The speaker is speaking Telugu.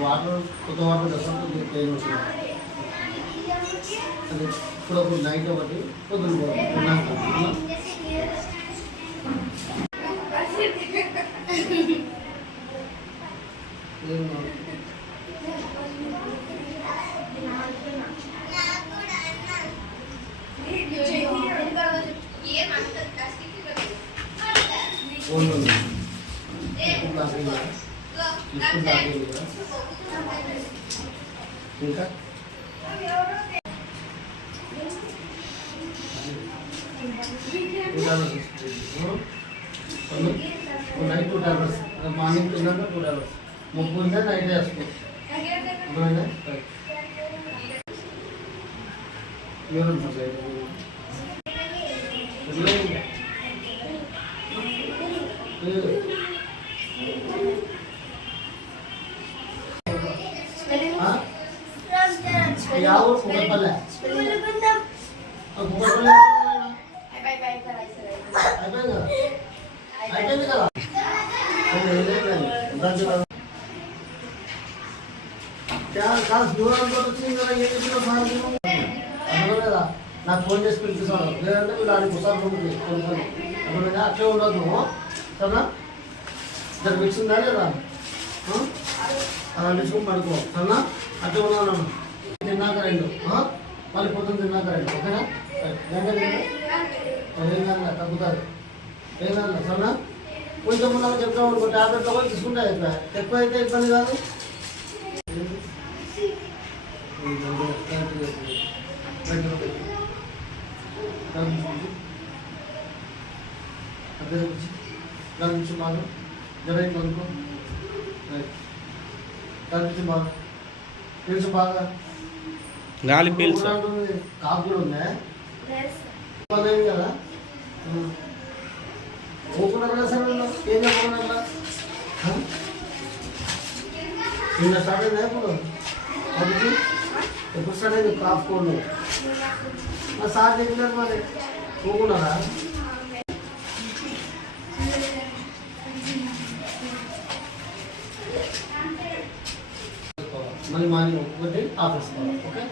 వాటర్ కొత్త వాటర్ దసరా ప్లేన్ వస్తుంది అది ఇప్పుడు నైట్ ఒకటి పొద్దున ఇంకా నైట్ 2 టాబ్లెట్స్ మార్నింగ్ తిన్నాక 2 టాబ్లెట్స్ ముప్పు ఉందా నైట్ వేసుకో ಯಾವ ಕುಕ್ಕರ್ಪಲ್ಲೆ ಕುಕ್ಕರ್ಪಲ್ಲೆ అయిపోయింది కదా కాదు దూరంతో వచ్చింది కదా ఏం చెప్పినా సార్ లేదా నాకు ఫోన్ చేసి పిలిపిస్తాను లేదంటే మీరు ఆడికి పుస్తకం కొనుక్కొని అర్థమైనా అట్లే ఉండదు సరేనా దాన్ని మిక్సిందా లేదా అలా మిచ్చుకుని పడుకో సరేనా అట్లే ఉన్నాను తిన్నాక 2 మళ్ళీ పొద్దున్న తిన్నాక 2 ఓకేనా ఏం కాదు తగ్గుతుంది ఏం కాదు సరేనా కొంచెం ముందు చెప్తాం అనుకో ట్యాబ్లెట్లో కూడా తీసుకుంటే ఎక్కువ అయితే ఇబ్బంది కాదు దాని నుంచి బాగా జరైట్ అనుకో దాని నుంచి బాగా పీల్చు బాగా గాలి పీల్చు కాపు కూడా ఉందా కదా ఊపుకున్నా సార్ ఏం చెప్పకుండా నిన్న స్టార్ట్ అయిందా ఇప్పుడు అదికి ఎప్పుడు స్టార్ట్ అయింది కాఫ్ కోడ్ సార్ చెప్పినారు మరి ఊపుకున్నారా మళ్ళీ మార్నింగ్ ఒకటి ఆఫీస్ ఓకే